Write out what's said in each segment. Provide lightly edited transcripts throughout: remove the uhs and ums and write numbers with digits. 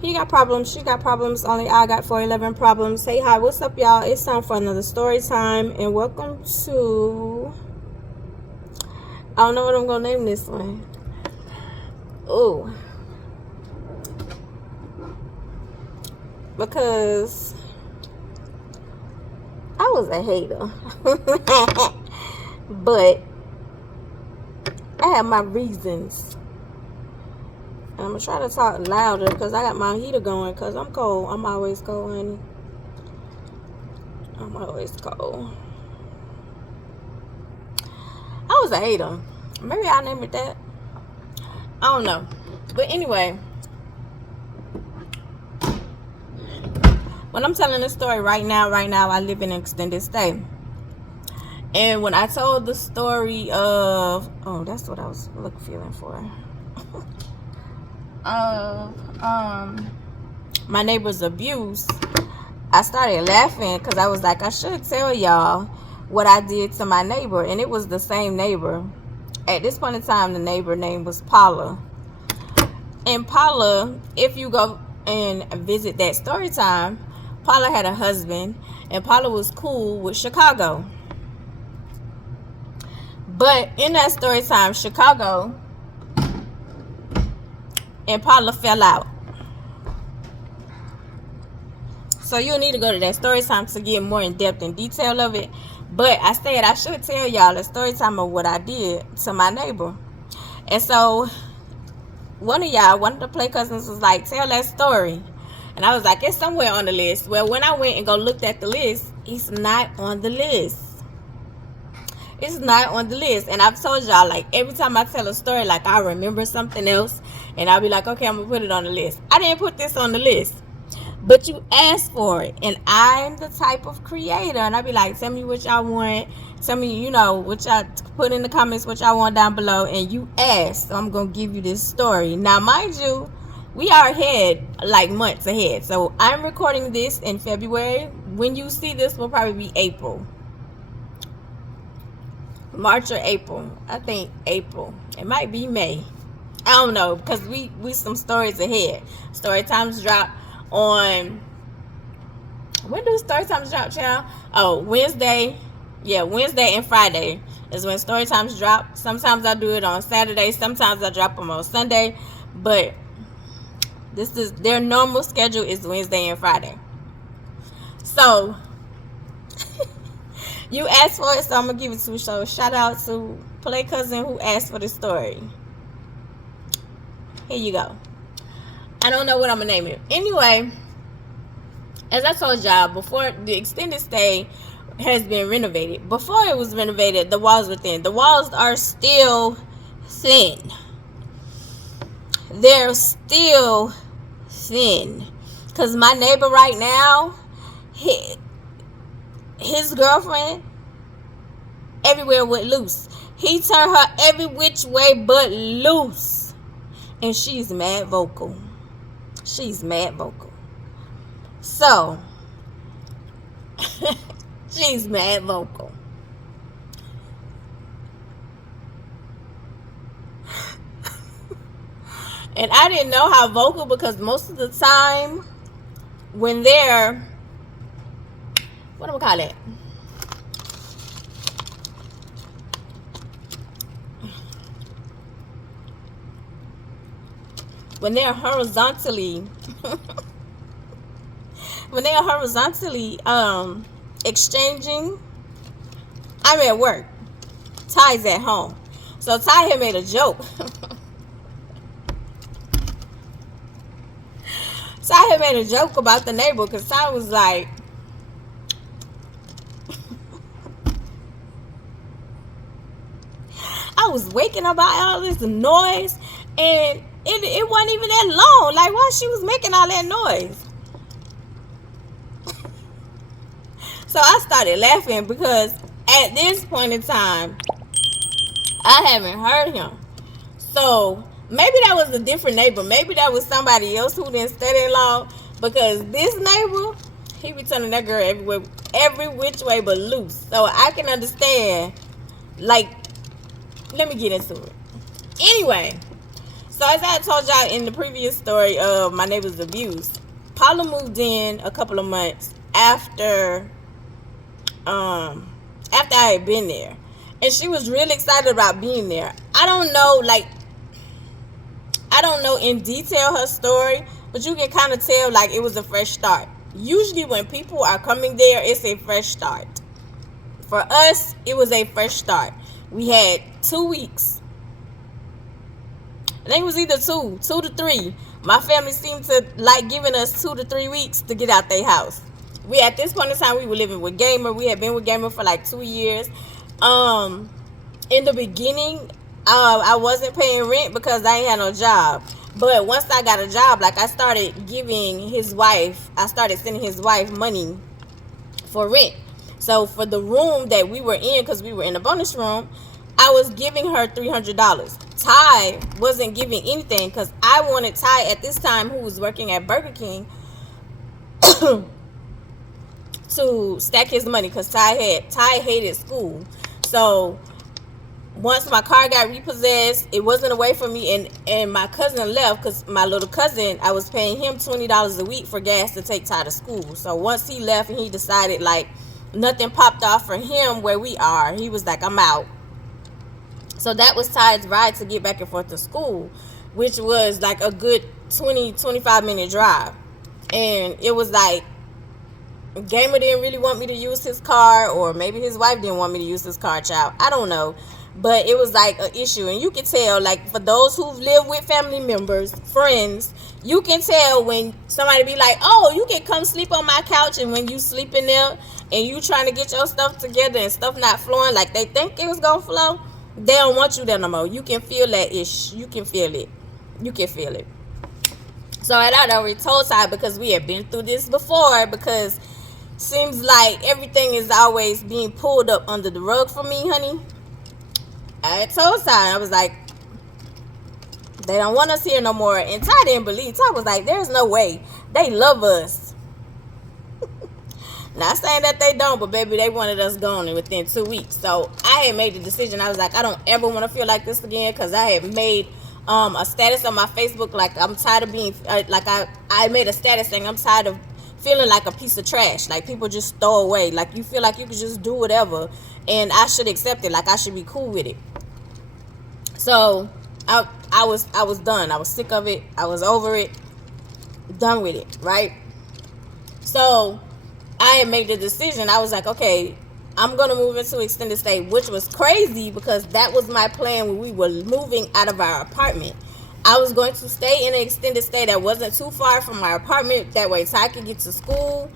He got problems, she got problems, only I got 411 problems. Hey, hi, what's up, y'all? It's time for another story time, and welcome to... I don't know what I'm going to name this one. Ooh. Because I was a hater. But I have my reasons. And I'm going to try to talk louder because I got my heater going because I'm cold. I'm always cold, honey. I'm always cold. I was a hater. Maybe I'll name it that. I don't know. But anyway, when I'm telling this story right now, I live in an extended stay. And when I told the story of... Oh, that's what I was feeling for. My neighbor's abuse, I started laughing because I was like, I should tell y'all what I did to my neighbor. And it was the same neighbor. At this point in time, the neighbor name was Paula. And Paula, if you go and visit that story time, Paula had a husband, and Paula was cool with Chicago. But in that story time, Chicago and Paula fell out. So you'll need to go to that story time to get more in depth and detail of it. But I said I should tell y'all the story time of what I did to my neighbor. And so one of the play cousins was like, tell that story. And I was like, it's somewhere on the list. Well, when I went and go looked at the list, it's not on the list. It's not on the list. And I've told y'all, like, every time I tell a story, like, I remember something else, and I'll be like, okay, I'm going to put it on the list. I didn't put this on the list, but you asked for it. And I'm the type of creator, and I'll be like, tell me what y'all want. Tell me, you know, what y'all put in the comments, what y'all want down below. And you asked, so I'm going to give you this story. Now, mind you, we are ahead, like months ahead. So I'm recording this in February. When you see this, will probably be April. March or April. I think April. It might be May. I don't know, because we some stories ahead. Story times drop on... When do story times drop, child? Oh, Wednesday. Yeah, Wednesday and Friday is when story times drop. Sometimes I do it on Saturday. Sometimes I drop them on Sunday. But this is their normal schedule is Wednesday and Friday. So you asked for it, so I'm gonna give it to you. So shout out to Play Cousin who asked for the story. Here you go. I don't know what I'm gonna name it. Anyway, as I told y'all before, the extended stay has been renovated. Before it was renovated, the walls were thin. The walls are still thin. They're still thin. Because my neighbor right now, his girlfriend everywhere went loose. He turned her every which way but loose. And she's mad vocal. She's mad vocal. So, she's mad vocal. And I didn't know how vocal because most of the time when they're, what do we call it? When they're horizontally exchanging, I'm at work. Ty's at home. So Ty had made a joke. Ty had made a joke about the neighbor because Ty was like, I was waking up by all this noise and it wasn't even that long. Like, why she was making all that noise? So I started laughing because at this point in time, I haven't heard him. So maybe that was a different neighbor. Maybe that was somebody else who didn't stay that long. Because this neighbor, he be telling that girl every which way but loose. So I can understand. Like, let me get into it. Anyway, So as I told y'all in the previous story of my neighbor's abuse, Paula moved in a couple of months after I had been there, and she was really excited about being there. I don't know in detail her story, but you can kind of tell like it was a fresh start. Usually when people are coming there, it's a fresh start. For us, it was a fresh start. We had 2 weeks. I think it was either 2 to 3. My family seemed to like giving us 2 to 3 weeks to get out their house. We, at this point in time, we were living with Gamer. We had been with Gamer for like 2 years. In the beginning, I wasn't paying rent because I ain't had no job. But once I got a job, like I started sending his wife money for rent. So for the room that we were in, because we were in a bonus room, I was giving her $300. Ty wasn't giving anything because I wanted Ty at this time, who was working at Burger King, to stack his money because Ty hated school. So once my car got repossessed, it wasn't away from me, and my cousin left because my little cousin, I was paying him $20 a week for gas to take Ty to school. So once he left and he decided like nothing popped off for him where we are, he was like, I'm out. So that was Ty's ride to get back and forth to school, which was like a good 20-25 minute drive. And it was like Gamer didn't really want me to use his car, or maybe his wife didn't want me to use his car, child. I don't know. But it was like an issue. And you can tell, like, for those who've lived with family members, friends, you can tell when somebody be like, oh, you can come sleep on my couch, and when you sleep in there and you trying to get your stuff together and stuff not flowing like they think it was going to flow, they don't want you there no more. You can feel that ish. You can feel it. You can feel it. So I had already told Ty, because we had been through this before, because seems like everything is always being pulled up under the rug for me, honey. I had told Ty, I was like, they don't want us here no more. And Ty didn't believe. Ty was like, there's no way. They love us. Not saying that they don't, but baby, they wanted us gone within 2 weeks. So I had made the decision. I was like, I don't ever want to feel like this again, because I had made a status on my Facebook, like I'm tired of being I made a status saying I'm tired of feeling like a piece of trash, like people just throw away, like you feel like you could just do whatever and I should accept it, like I should be cool with it. So I was done. I was sick of it. I was over it, done with it, right? So I had made the decision. I was like, okay, I'm going to move into extended stay, which was crazy because that was my plan when we were moving out of our apartment. I was going to stay in an extended stay that wasn't too far from my apartment. That way Ty could get to school.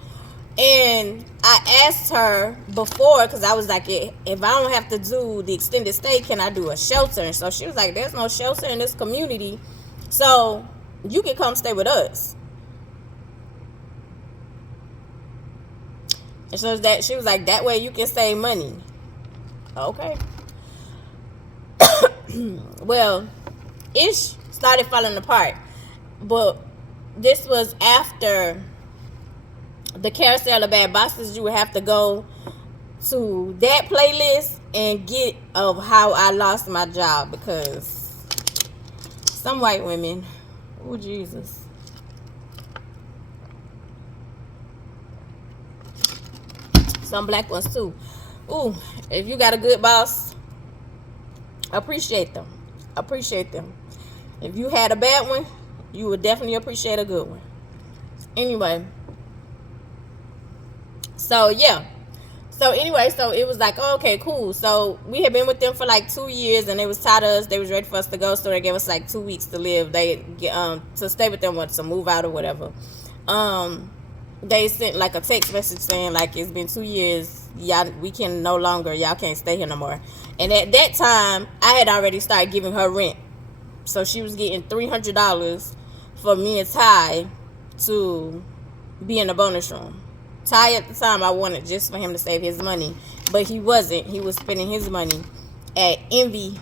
And I asked her before, because I was like, if I don't have to do the extended stay, can I do a shelter? And so she was like, there's no shelter in this community, so you can come stay with us. And so that she was like, that way you can save money. Okay. Well, ish started falling apart. But this was after the Carousel of Bad Bosses. You would have to go to that playlist and get of how I lost my job, because some white women, oh Jesus, some black ones too. Ooh, if you got a good boss, appreciate them. Appreciate them. If you had a bad one, you would definitely appreciate a good one. Anyway, so yeah. So anyway, so it was like, oh, okay, cool. So we had been with them for like 2 years, and they was tired of us. They was ready for us to go, so they gave us like 2 weeks to live. They to stay with them, to move out or whatever. They sent like a text message saying like, it's been 2 years, y'all, we can no longer, y'all can't stay here no more. And at that time, I had already started giving her rent, so she was getting $300 for me and Ty to be in the bonus room. Ty at the time, I wanted just for him to save his money, but he wasn't. He was spending his money at Envy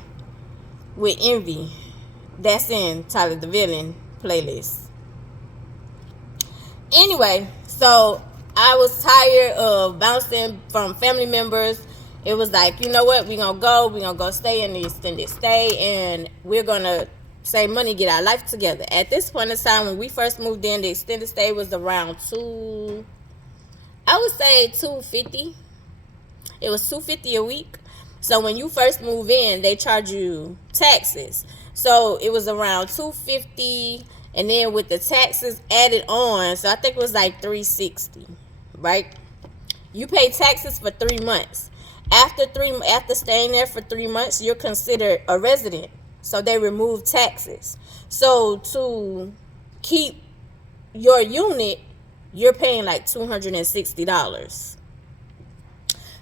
with Envy. That's in Tyler the Villain playlist. Anyway, so I was tired of bouncing from family members. It was like, you know what, we're gonna go stay in the extended stay, and we're gonna save money, get our life together. At this point in time, when we first moved in, the extended stay was around I would say 250. It was $250 a week. So when you first move in, they charge you taxes. So it was around $250, and then with the taxes added on, so I think it was like $360, right? You pay taxes for 3 months. After staying there for 3 months, you're considered a resident. So they remove taxes. So to keep your unit, you're paying like $260.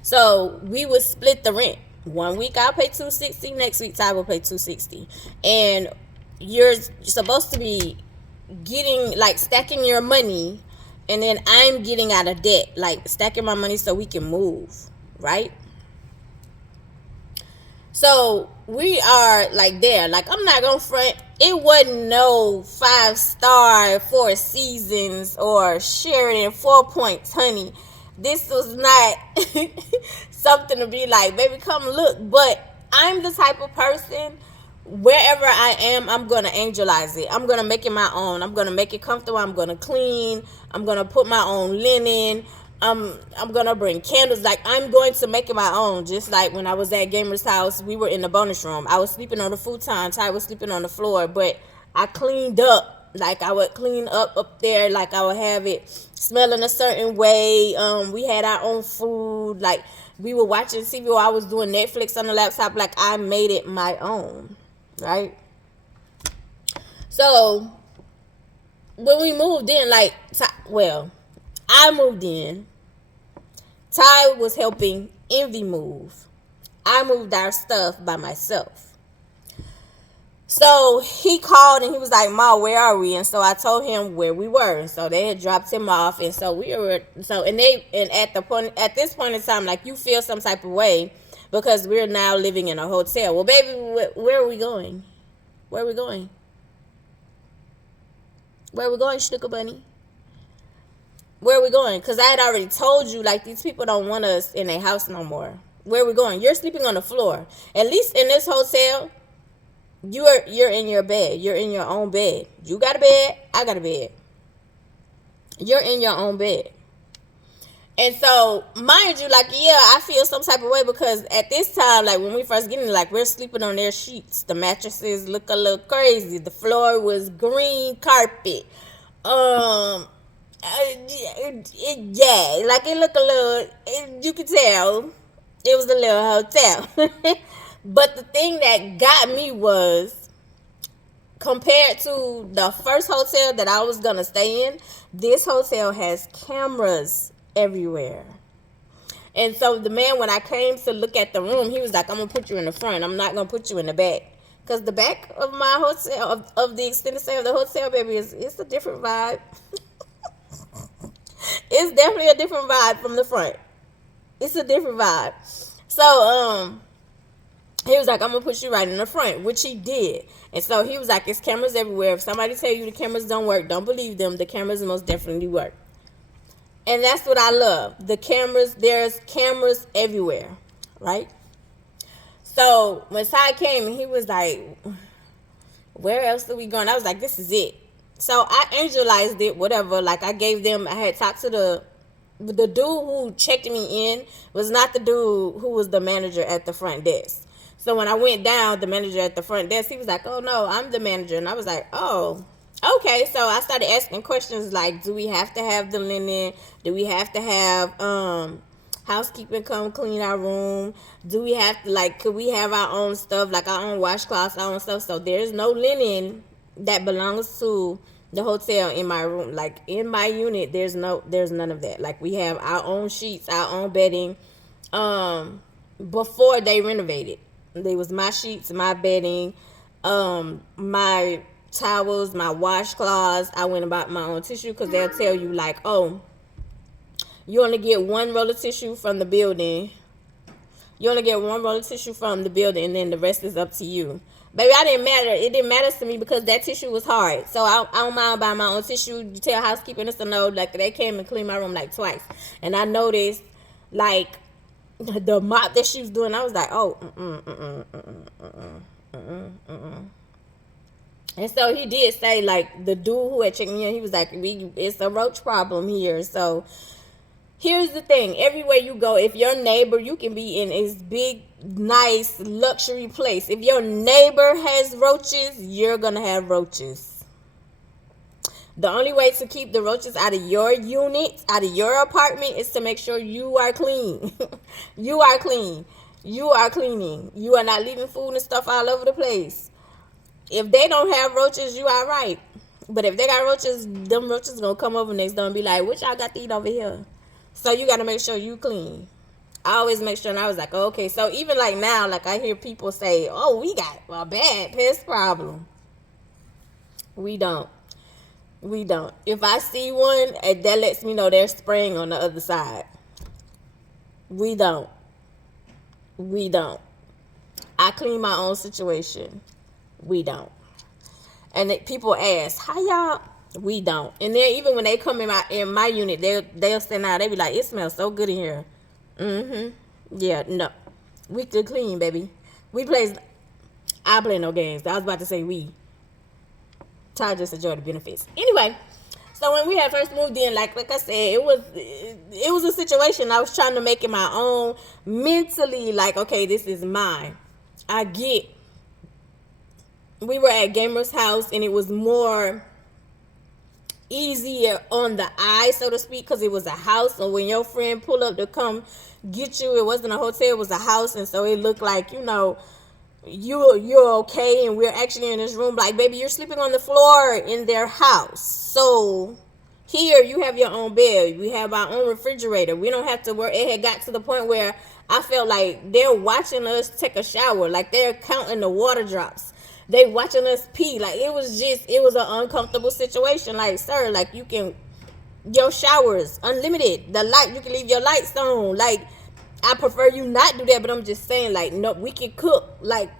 So we would split the rent. 1 week I'll pay $260, next week I will pay $260. And you're supposed to be getting, like, stacking your money, and then I'm getting out of debt, like stacking my money so we can move, right? So we are like there. Like, I'm not gonna front, it wasn't no 5-star, 4 Seasons or Sheridan 4 Points, honey. This was not something to be like, baby, come look. But I'm the type of person, wherever I am, I'm going to angelize it. I'm going to make it my own. I'm going to make it comfortable. I'm going to clean. I'm going to put my own linen. I'm going to bring candles. Like, I'm going to make it my own. Just like when I was at Gamer's house, we were in the bonus room. I was sleeping on the futon. Ty was sleeping on the floor. But I cleaned up. Like, I would clean up there. Like, I would have it smelling a certain way. We had our own food. Like, we were watching TV while I was doing Netflix on the laptop. Like, I made it my own, right? So when we moved in, like, I moved in. Ty was helping Envy move. I moved our stuff by myself. So he called and he was like, Ma, where are we? And so I told him where we were. And so they had dropped him off. And so at this point in time, like, you feel some type of way because we're now living in a hotel. Well, baby, where are we going? Where are we going? Where are we going, Sugar Bunny? Where are we going? Because I had already told you, like, these people don't want us in their house no more. Where are we going? You're sleeping on the floor. At least in this hotel, you're in your bed. You're in your own bed. You got a bed. I got a bed. You're in your own bed. And so, mind you, like, yeah, I feel some type of way because at this time, like, when we first get in, like, we're sleeping on their sheets. The mattresses look a little crazy. The floor was green carpet. Like, it looked a little, you could tell it was a little hotel. But the thing that got me was, compared to the first hotel that I was going to stay in, this hotel has cameras everywhere. And so the man, when I came to look at the room, he was like, I'm going to put you in the front. I'm not going to put you in the back. Because the back of my hotel, of the extended stay of the hotel, baby, it's a different vibe. It's definitely a different vibe from the front. It's a different vibe. So, he was like, I'm going to put you right in the front, which he did. And so he was like, it's cameras everywhere. If somebody tell you the cameras don't work, don't believe them. The cameras most definitely work. And that's what I love. The cameras, there's cameras everywhere, right? So when Ty came and he was like, where else are we going? I was like, this is it. So I angelized it, whatever. Like, I had talked to the dude who checked me in was not the dude who was the manager at the front desk. So when I went down, the manager at the front desk, he was like, oh, no, I'm the manager. And I was like, oh, okay. So I started asking questions like, do we have to have the linen? Do we have to have housekeeping come clean our room? Do we have to, like, could we have our own stuff, like our own washcloths, our own stuff? So there's no linen that belongs to the hotel in my room. Like, in my unit, there's none of that. Like, we have our own sheets, our own bedding. Before they renovated, they was my sheets, my bedding, my towels, my washcloths. I went and bought my own tissue because they'll tell you, like, oh, you only get one roll of tissue from the building. You only get one roll of tissue from the building, and then the rest is up to you. Baby, it didn't matter to me because that tissue was hard. So I don't mind buying my own tissue. You tell housekeeping to know, like, they came and cleaned my room like twice. And I noticed, like, the mop that she was doing, I was like, oh, And so he did say, like, the dude who had checked me in, he was like, it's a roach problem here. So here's the thing. Everywhere you go, if your neighbor, you can be in a big, nice, luxury place. If your neighbor has roaches, you're going to have roaches. The only way to keep the roaches out of your unit, out of your apartment, is to make sure you are clean. You are clean. You are cleaning. You are not leaving food and stuff all over the place. If they don't have roaches, you are right. But if they got roaches, them roaches gonna come over next door and be like, what y'all got to eat over here? So you gotta make sure you clean. I always make sure, and I was like, okay. So even like now, like I hear people say, oh, we got a bad pest problem. We don't. We don't. If I see one, that lets me know they're spraying on the other side. We don't. We don't. I clean my own situation. We don't. And people ask, how y'all? We don't. And then even when they come in my unit, they'll stand out. They be like, it smells so good in here. Yeah, no. We could clean, baby. I play no games. I was about to say we. Ty just enjoy the benefits. Anyway, so when we had first moved in, like I said, it was a situation. I was trying to make it my own mentally. Like, okay, this is mine. I get. We were at Gamer's house, and it was more easier on the eye, so to speak, because it was a house. So when your friend pull up to come get you, it wasn't a hotel, it was a house, and so it looked like, you know, you're okay, and we're actually in this room. Like, baby, you're sleeping on the floor in their house. So here you have your own bed. We have our own refrigerator. We don't have to worry. It had got to the point where I felt like they're watching us take a shower, like they're counting the water drops. They watching us pee. Like, it was an uncomfortable situation. Like, sir, like, your showers unlimited. The light, you can leave your lights on. Like, I prefer you not do that, but I'm just saying, like, no, we can cook. Like,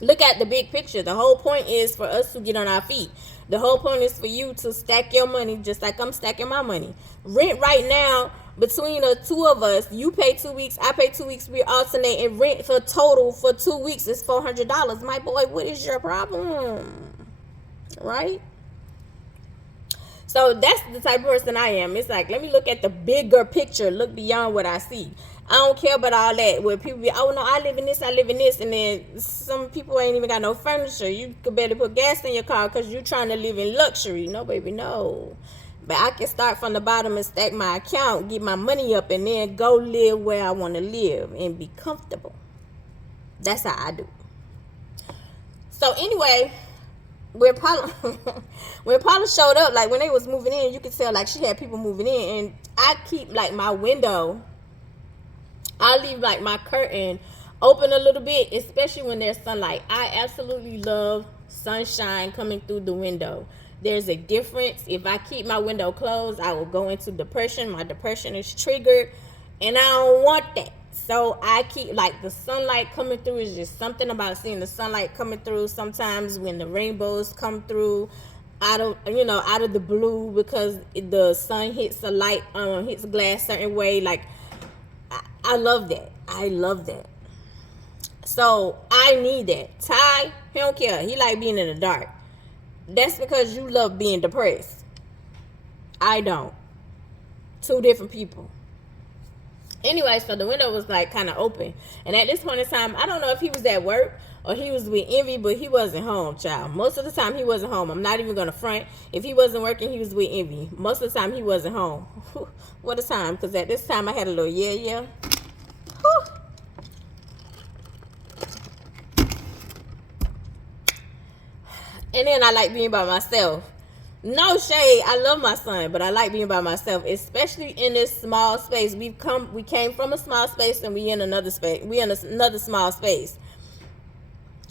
look at the big picture. The whole point is for us to get on our feet. The whole point is for you to stack your money just like I'm stacking my money. Rent right now, between the two of us, you pay 2 weeks, I pay 2 weeks, we alternate, and rent for 2 weeks is $400. My boy, what is your problem? Right? So that's the type of person I am. It's like, let me look at the bigger picture, look beyond what I see. I don't care about all that. Where people be, oh no, I live in this, and then some people ain't even got no furniture. You could barely put gas in your car because you trying to live in luxury. No, baby, no. But I can start from the bottom and stack my account, get my money up, and then go live where I want to live and be comfortable. That's how I do. So anyway, when Paula showed up, like when they was moving in, you could tell like she had people moving in, and I keep like my window, I leave like my curtain open a little bit, especially when there's sunlight. I absolutely love sunshine coming through the window. There's a difference. If I keep my window closed, I will go into depression. My depression is triggered, and I don't want that. So I keep like the sunlight coming through is just something about seeing the sunlight coming through. Sometimes when the rainbows come through out of the blue, because the sun hits the light, hits glass certain way. Like, I love that. I love that. So I need that. Ty, he don't care. He like being in the dark. That's because you love being depressed. I don't. Two different people. Anyway, so the window was like kind of open. And at this point in time, I don't know if he was at work or he was with Envy, but he wasn't home, child. Most of the time he wasn't home. I'm not even going to front. If he wasn't working, he was with Envy. Most of the time he wasn't home. What a time. Because at this time I had a little yeah. Whew. And then I like being by myself. No shade, I love my son, but I like being by myself, especially in this small space. We came from a small space, and we in another space. We in another small space.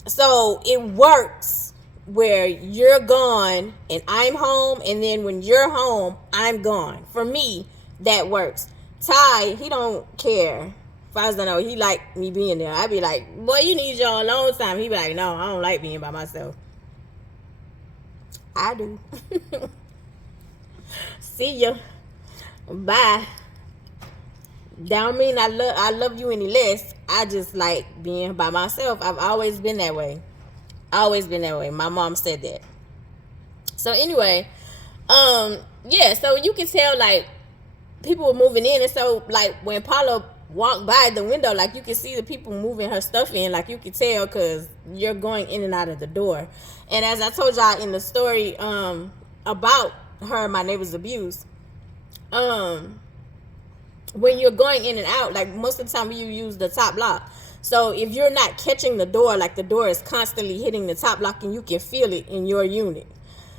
So it works where you're gone and I'm home, and then when you're home, I'm gone. For me, that works. Ty, he don't care. As far as I know, he like me being there. I be like, boy, you need your alone time. He be like, no, I don't like being by myself. I do. See ya. Bye. Don't mean I love you any less. I just like being by myself. I've always been that way. Always been that way. My mom said that. So anyway, yeah, so you can tell like people were moving in, and so like when Paula walked by the window, like you can see the people moving her stuff in, like you can tell because you're going in and out of the door. And as I told y'all in the story about her, my neighbor's abuse, when you're going in and out, like most of the time you use the top lock. So if you're not catching the door, like the door is constantly hitting the top lock and you can feel it in your unit.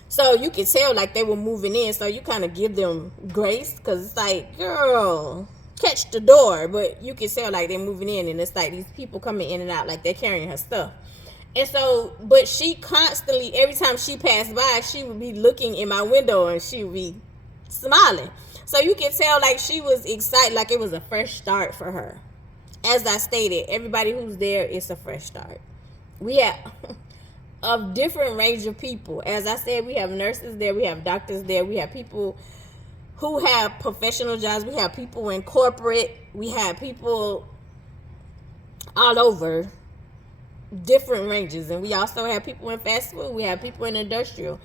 So you can tell like they were moving in, so you kind of give them grace because it's like, girl, catch the door. But you can tell like they're moving in, and it's like these people coming in and out like they're carrying her stuff. And so, but she constantly, every time she passed by, she would be looking in my window and she would be smiling. So you can tell like she was excited, like it was a fresh start for her. As I stated, everybody who's there, it's a fresh start. We have a different range of people. As I said, we have nurses there, we have doctors there, we have people who have professional jobs, we have people in corporate, we have people all over, different ranges, and we also have people in fast food, we have people in industrial.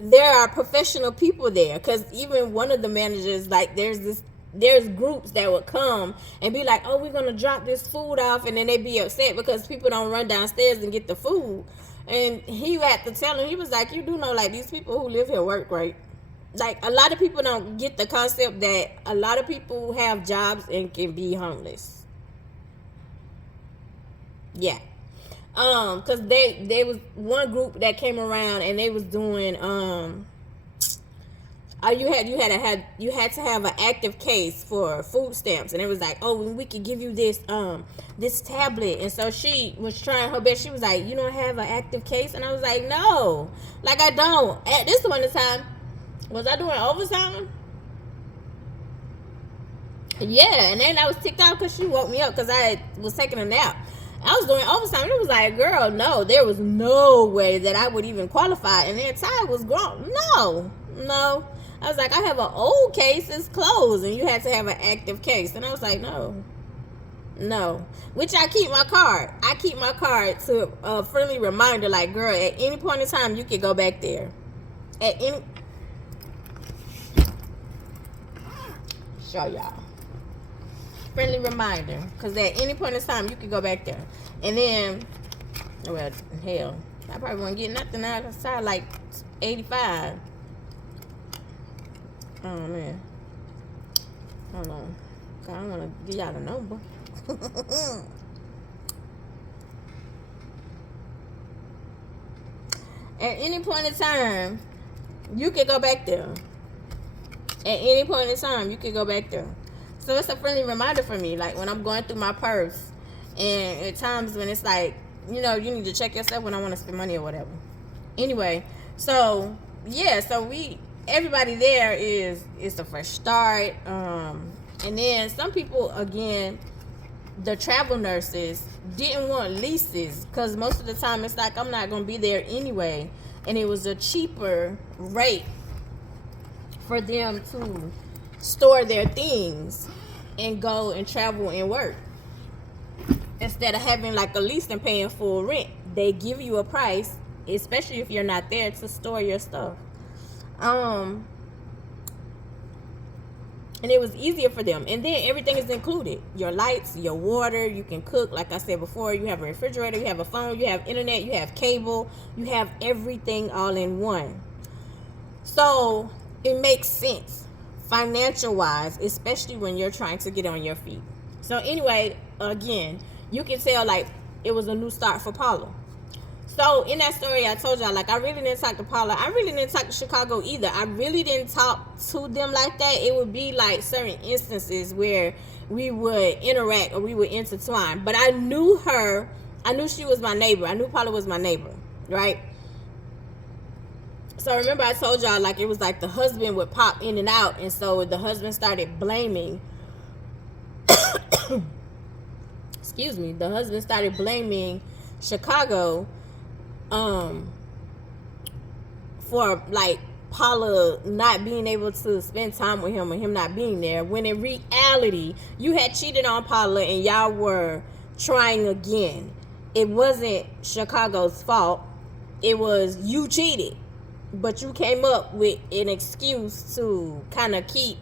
There are professional people there, because even one of the managers, like there's groups that would come and be like, oh, we're gonna drop this food off, and then they be upset because people don't run downstairs and get the food. And he had to tell him, he was like, you do know like these people who live here work, right? Like a lot of people don't get the concept that a lot of people have jobs and can be homeless. Yeah. Because they was one group that came around and they was doing you had to have an active case for food stamps, and it was like, oh, we could give you this tablet. And so she was trying her best. She was like, you don't have an active case? And I was like, no, like I don't. At this point in time, was I doing overtime? Yeah. And then I was ticked out because she woke me up because I was taking a nap. I was doing overtime, and it was like, girl, no, there was no way that I would even qualify. And then Ty was grown. No. I was like, I have an old case, it's closed, and you had to have an active case. And I was like, no. Which I keep my card. I keep my card to a friendly reminder, like, girl, at any point in time, you can go back there. At any... Show y'all. Friendly reminder, because at any point in time, you can go back there. And then, well, hell, I probably won't get nothing out of the like 85. Oh, man. Hold on. I don't want to give y'all the number. At any point in time, you can go back there. At any point in time, you can go back there. So it's a friendly reminder for me, like when I'm going through my purse, and at times when it's like, you know, you need to check yourself when I want to spend money or whatever. Anyway, so yeah, so everybody there is a fresh start. And then some people, again, the travel nurses didn't want leases because most of the time it's like, I'm not going to be there anyway. And it was a cheaper rate for them to store their things and go and travel and work. Instead of having like a lease and paying full rent, they give you a price, especially if you're not there, to store your stuff. And it was easier for them. And then everything is included. Your lights, your water, you can cook. Like I said before, you have a refrigerator, you have a phone, you have internet, you have cable, you have everything all in one. So it makes sense financial wise, especially when you're trying to get on your feet. So anyway, again, you can tell like it was a new start for Paula. So in that story, I told y'all, like, I really didn't talk to Paula. I really didn't talk to Chicago either. I really didn't talk to them like that. It would be like certain instances where we would interact or we would intertwine. But I knew her. I knew she was my neighbor. I knew Paula was my neighbor, right? So remember I told y'all, like, it was like the husband would pop in and out. And so the husband started blaming. Excuse me. The husband started blaming Chicago for like Paula not being able to spend time with him and him not being there, when in reality you had cheated on Paula and y'all were trying again. it wasn't Chicago's fault. It was you cheated, but you came up with an excuse to kind of keep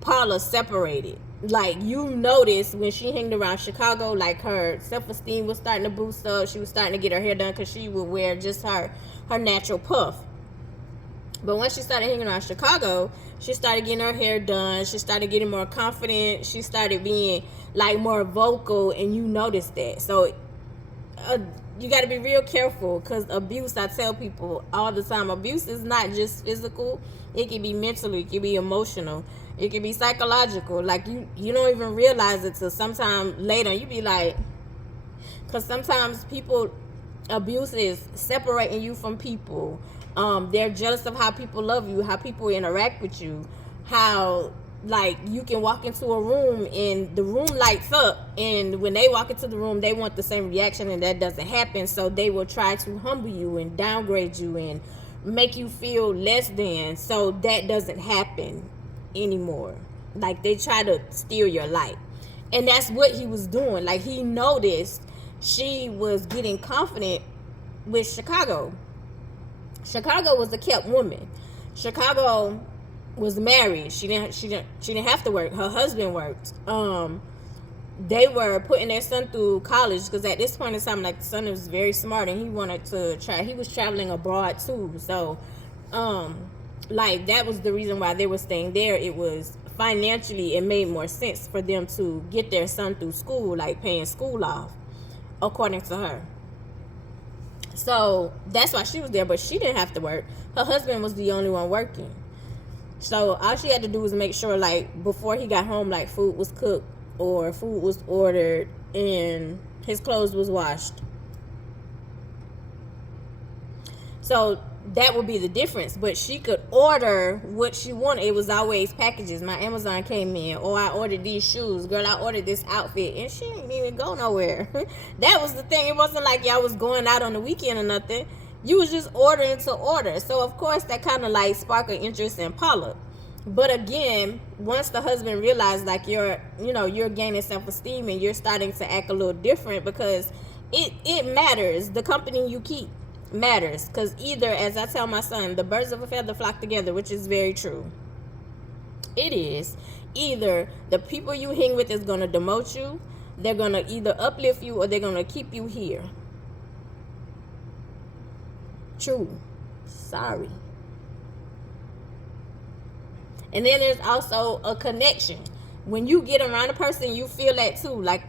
Paula separated. Like, you noticed when she hanged around Chicago, like, her self-esteem was starting to boost up. She was starting to get her hair done because she would wear just her natural puff. But once she started hanging around Chicago, she started getting her hair done. She started getting more confident. She started being, like, more vocal, and you noticed that. So you got to be real careful, because abuse, I tell people all the time, abuse is not just physical. It can be mental, it can be emotional, it can be psychological. Like, you don't even realize it till sometime later. You be like, because sometimes people, abuse is separating you from people. They're jealous of how people love you, how people interact with you, how, like, you can walk into a room and the room lights up, and when they walk into the room, they want the same reaction, and that doesn't happen. So they will try to humble you and downgrade you and make you feel less than. So that doesn't happen anymore. Like, they try to steal your light. And that's what he was doing. Like, he noticed she was getting confident with Chicago. Chicago was a kept woman. Chicago was married. She didn't have to work. Her husband worked. They were putting their son through college, because at this point in time, like, the son was very smart, and he wanted to try. He was traveling abroad too. So like, that was the reason why they were staying there. It was financially, it made more sense for them to get their son through school, like paying school off, according to her. So that's why she was there, but she didn't have to work. Her husband was the only one working. So all she had to do was make sure, like, before he got home, like, food was cooked or food was ordered and his clothes was washed. So that would be the difference. But she could order what she wanted. It was always packages. My Amazon came in, or I ordered these shoes. Girl, I ordered this outfit, and she didn't even go nowhere. That was the thing. It wasn't like y'all was going out on the weekend or nothing. You was just ordering to order. So of course that kind of, like, sparked an interest in Paula. But again, once the husband realized, like, you're gaining self-esteem and you're starting to act a little different, because it matters. The company you keep matters. Because either, as I tell my son, the birds of a feather flock together, which is very true. It is. Either the people you hang with is going to demote you, they're going to either uplift you, or they're going to keep you here. True. Sorry. And then there's also a connection. When you get around a person, you feel that too. Like,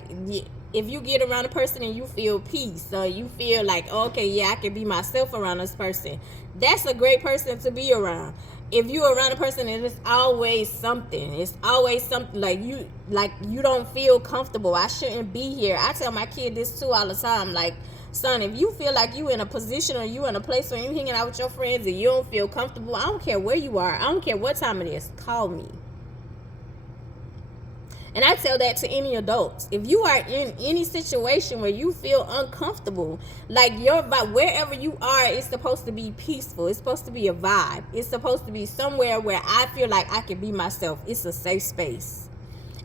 if you get around a person and you feel peace, or you feel like, oh, okay, yeah, I can be myself around this person, that's a great person to be around. If you're around a person and it's always something, like you don't feel comfortable, I shouldn't be here. I tell my kid this too all the time, like, son, if you feel like you in a position or you in a place where you hanging out with your friends and you don't feel comfortable, I don't care where you are, I don't care what time it is, call me. And I tell that to any adults. If you are in any situation where you feel uncomfortable, like, your vibe, wherever you are, it's supposed to be peaceful. It's supposed to be a vibe. It's supposed to be somewhere where I feel like I can be myself. It's a safe space.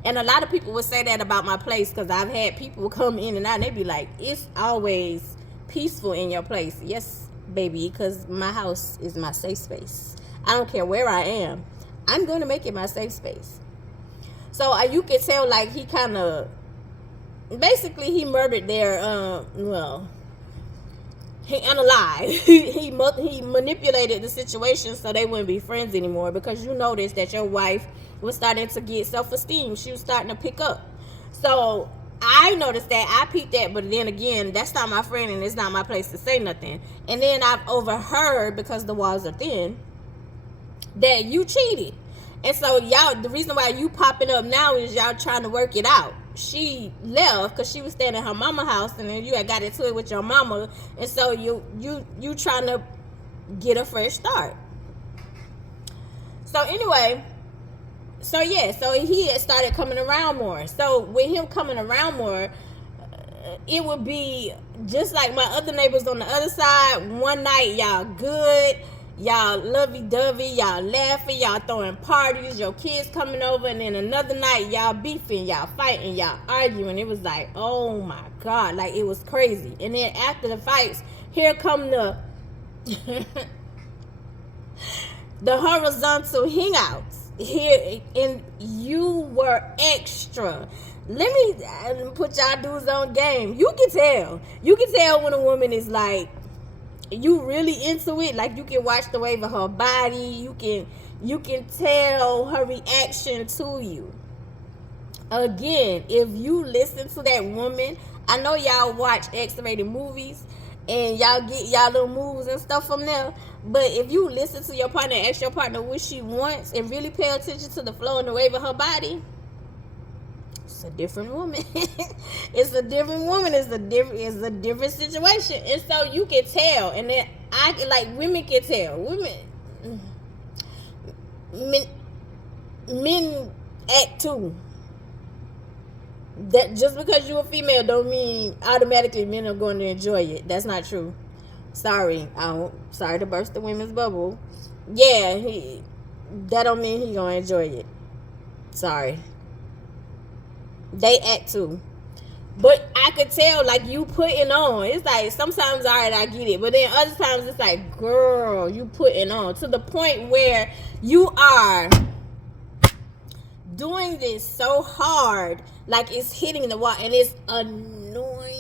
And a lot of people would say that about my place, because I've had people come in and out and they be like, it's always peaceful in your place. Yes, baby, because my house is my safe space. I don't care where I am. I'm going to make it my safe space. So you can tell, like, he kind of, basically he murdered their, he unalive. he manipulated the situation so they wouldn't be friends anymore, because you noticed that your wife was starting to get self-esteem. She was starting to pick up. So I noticed that. I peeped that. But then again, that's not my friend and it's not my place to say nothing. And then I've overheard, because the walls are thin, that you cheated. And so y'all, the reason why you popping up now is y'all trying to work it out. She left because she was staying at her mama's house, and then you had got into it with your mama. And so you trying to get a fresh start. So anyway, so he had started coming around more. So with him coming around more, it would be just like my other neighbors on the other side. One night, y'all good. y'all lovey-dovey, y'all laughing, y'all throwing parties, your kids coming over, and then another night y'all beefing, y'all fighting, y'all arguing. It was like, oh my God, like it was crazy. And then after the fights, here come the the horizontal hangouts here, and you were extra. Let me put y'all dudes on game. You can tell when a woman is like, you really into it. Like, you can watch the wave of her body. You can tell her reaction to you. Again, if you listen to that woman, I know y'all watch X-rated movies and y'all get y'all little moves and stuff from there. But if you listen to your partner and ask your partner what she wants and really pay attention to the flow and the wave of her body, it's a different woman. It's a different woman. It's a different situation. And so you can tell. And then women can tell. Men act too. That just because you're a female don't mean automatically men are going to enjoy it. That's not true. Sorry to burst the women's bubble. Yeah, that don't mean he gonna enjoy it. Sorry. They act too. But I could tell, like, you putting on. It's like, sometimes, all right, I get it. But then other times, it's like, girl, you putting on. To the point where you are doing this so hard, like it's hitting the wall. And it's annoying.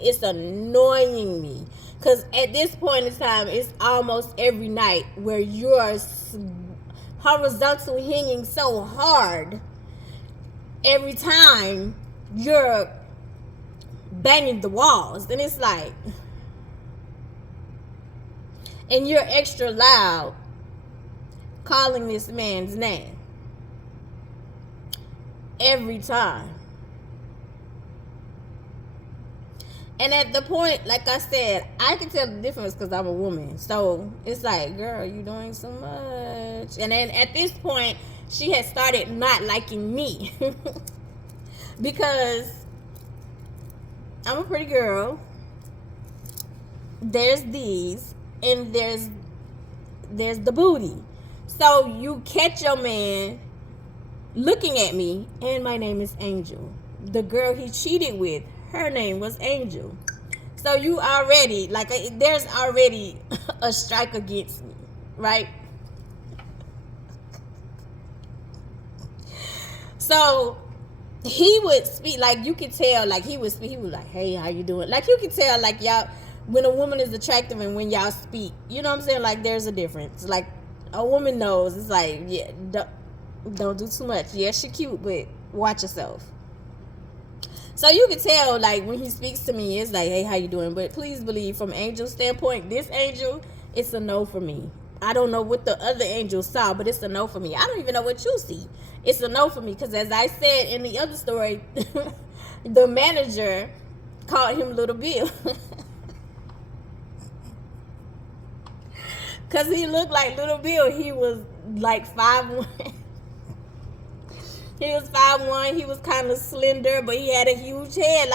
It's annoying me. Because at this point in time, it's almost every night where you're horizontal hanging so hard. Every time you're banging the walls, and it's like, and you're extra loud calling this man's name every time. And at the point, like I said, I can tell the difference because I'm a woman. So it's like, girl, you doing so much. And then at this point, she had started not liking me. Because I'm a pretty girl. There's these. And there's the booty. So you catch your man looking at me. And my name is Angel. The girl he cheated with, her name was Angel. So you already, like, there's already a strike against me, right? So he would speak, like, you could tell, like, he would speak, he was like, hey, how you doing? Like, you could tell, like, y'all, when a woman is attractive and when y'all speak, you know what I'm saying? Like, there's a difference. Like, a woman knows, it's like, yeah, don't do too much. Yeah, she cute, but watch yourself. So you can tell, like, when he speaks to me, it's like, hey, how you doing? But please believe, from Angel's standpoint, this Angel, it's a no for me. I don't know what the other angels saw, but it's a no for me. I don't even know what you see. It's a no for me, because as I said in the other story, the manager called him Little Bill. Because he looked like Little Bill. He was like 5'1". He was 5'1". He was kind of slender, but he had a huge head.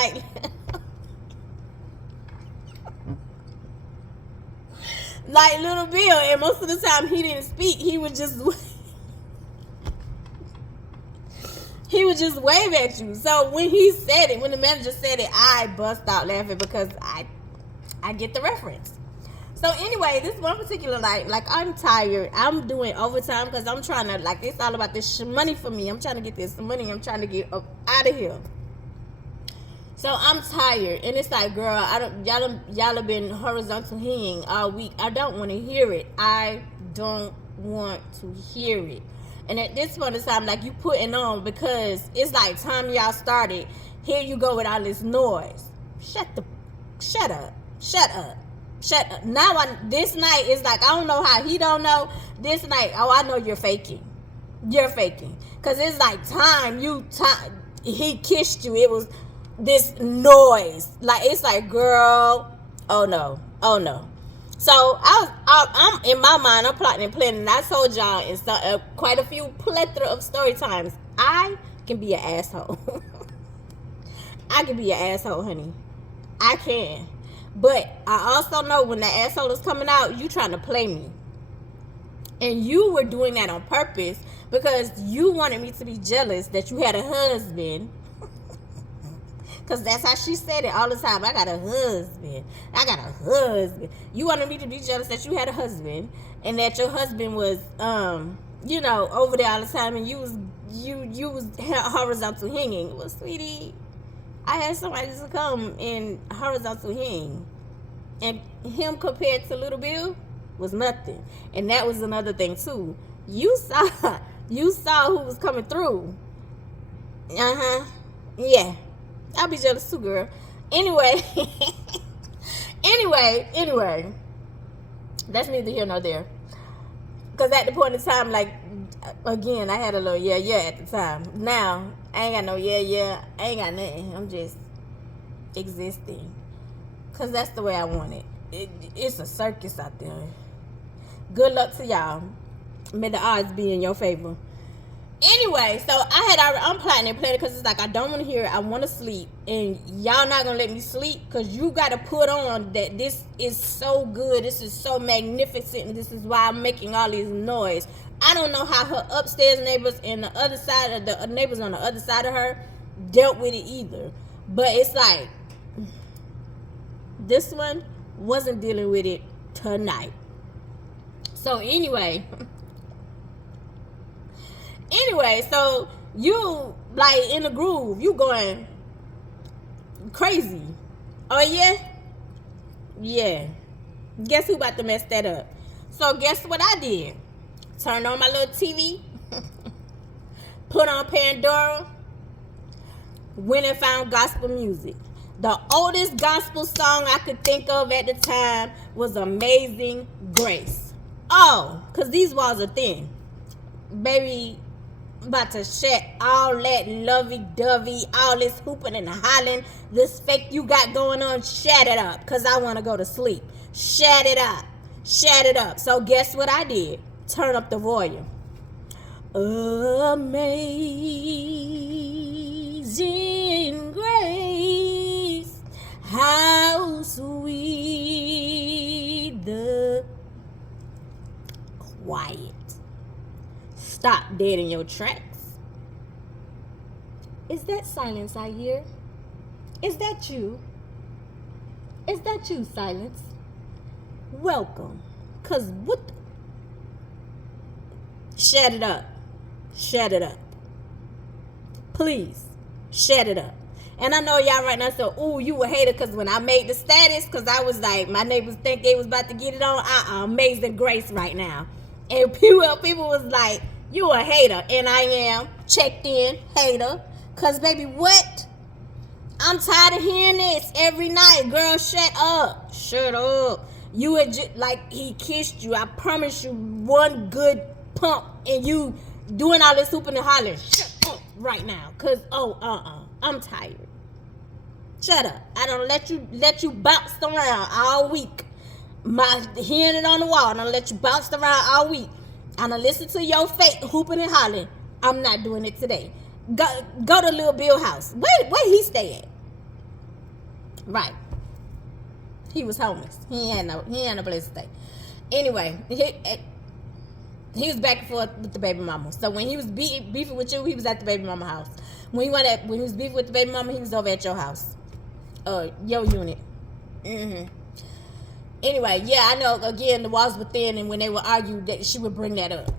Like Little Bill. And most of the time he didn't speak. He would just wave at you. So when he said it, when the manager said it, I bust out laughing because I get the reference. So anyway, this one particular night, like, I'm tired. I'm doing overtime because I'm trying to, like, it's all about this money for me. I'm trying to get this money. I'm trying to get up out of here. So I'm tired, and it's like, girl, y'all have been horizontal hanging all week. I don't want to hear it. I don't want to hear it. And at this point in time, like, you putting on, because it's like time y'all started. Here you go with all this noise. Shut up. Now, this night is like, I don't know how he don't know. This night, oh, I know you're faking. You're faking. Because it's like he kissed you. It was this noise. Like, it's like, girl, oh no. So I'm in my mind, I'm plotting and planning. And I told y'all in quite a few plethora of story times, I can be an asshole. I can be an asshole, honey. I can. But I also know when the asshole is coming out, you trying to play me. And you were doing that on purpose because you wanted me to be jealous that you had a husband. Because that's how she said it all the time. I got a husband. I got a husband. You wanted me to be jealous that you had a husband and that your husband was, over there all the time, and you was horizontal hanging. Well, sweetie, I had somebody to come and horizontal hang. And him compared to Little Bill was nothing. And that was another thing too. You saw who was coming through. Yeah. I'll be jealous too, girl. Anyway. anyway. That's neither here nor there. Because at the point in time, like, again, I had a little yeah at the time. Now, I ain't got no yeah. I ain't got nothing. I'm just existing. Because that's the way I want it. It's a circus out there. Good luck to y'all. May the odds be in your favor. Anyway, so I'm plotting because it's like I don't want to hear it. I want to sleep, and y'all not gonna let me sleep because you got to put on that this is so good, this is so magnificent, and this is why I'm making all this noise. I don't know how her upstairs neighbors and the other side of the neighbors on the other side of her dealt with it either, but it's like this one wasn't dealing with it tonight. So anyway, so you like in the groove, you going crazy. Oh yeah. Guess who about to mess that up? So guess what I did? Turned on my little TV, put on Pandora, went and found gospel music. The oldest gospel song I could think of at the time was Amazing Grace. Oh, because these walls are thin. Baby, about to shed all that lovey-dovey, all this hooping and hollering, this fake you got going on, shut it up, because I want to go to sleep. Shut it up. So guess what I did? Turn up the volume. Amazing grace, how sweet the quiet. Stop dead in your tracks. Is that silence I hear? Is that you? Is that you, silence? Welcome. Cause what the... Shut it up. Please, shut it up. And I know y'all right now say, ooh, you a hater because when I made the status, because I was like, my neighbors think they was about to get it on, Amazing Grace right now. And people was like, you a hater. And I am checked in hater. Because, baby, what? I'm tired of hearing this every night. Girl, shut up. You had just, like, he kissed you. I promise you one good pump. And you doing all this hooping and hollering. Shut up right now. Because, I'm tired. Shut up. I don't let you bounce around all week. Hearing it on the wall. I don't let you bounce around all week. I don't listen to your fake hooping and hollering. I'm not doing it today. Go to Little Bill house. Where he stay at? Right. He was homeless. He ain't no place to stay. Anyway, he was back and forth with the baby mama. So when he was beefing with you, he was at the baby mama house. When he was beefing with the baby mama, he was over at your house. Your unit. Anyway, yeah, I know, again, the walls were thin, and when they would argue, that she would bring that up.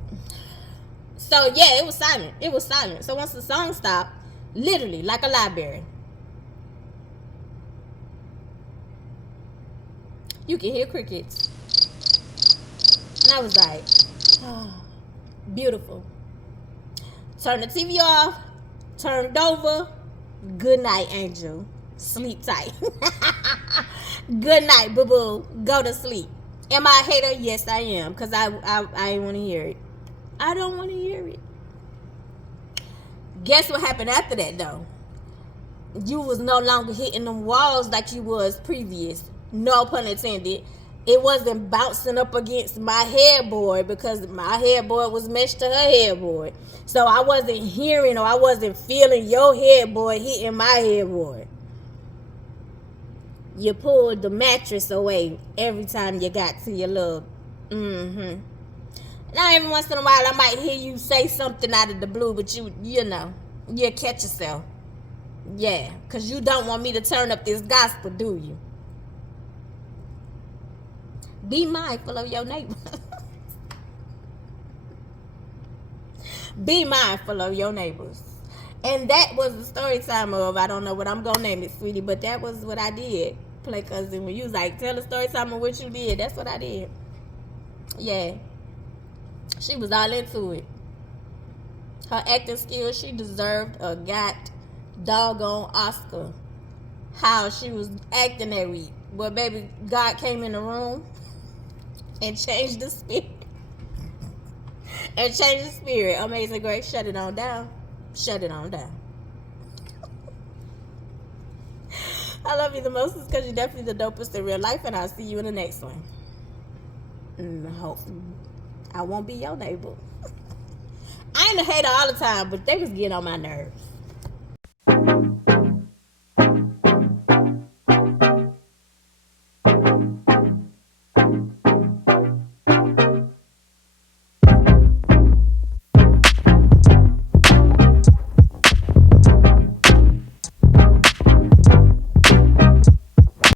So, yeah, it was silent. So once the song stopped, literally, like a library, you can hear crickets. And I was like, oh, beautiful. Turn the TV off, turned over. Good night, angel. Sleep tight. Good night, boo-boo. Go to sleep. Am I a hater? Yes, I am. Because I ain't want to hear it. I don't want to hear it. Guess what happened after that, though? You was no longer hitting them walls like you was previous. No pun intended. It wasn't bouncing up against my headboard because my headboard was meshed to her headboard. So I wasn't hearing or I wasn't feeling your headboard hitting my headboard. You pulled the mattress away every time you got to your little, And Now every once in a while I might hear you say something out of the blue, but you know, you'll catch yourself. Yeah, because you don't want me to turn up this gospel, do you? Be mindful of your neighbor. Be mindful of your neighbors. And that was the story time of, I don't know what I'm going to name it, sweetie, but that was what I did. Play cousin, when you was like, tell the story time of what you did, that's what I did. Yeah. She was all into it. Her acting skills, she deserved a doggone Oscar. How she was acting that week. But baby, God came in the room and changed the spirit. And changed the spirit. Amazing Grace, shut it on down. Shut it on down. I love you the most because you're definitely the dopest in real life, and I'll see you in the next one. Hopefully, I won't be your neighbor. I ain't a hater all the time, but they was getting on my nerves.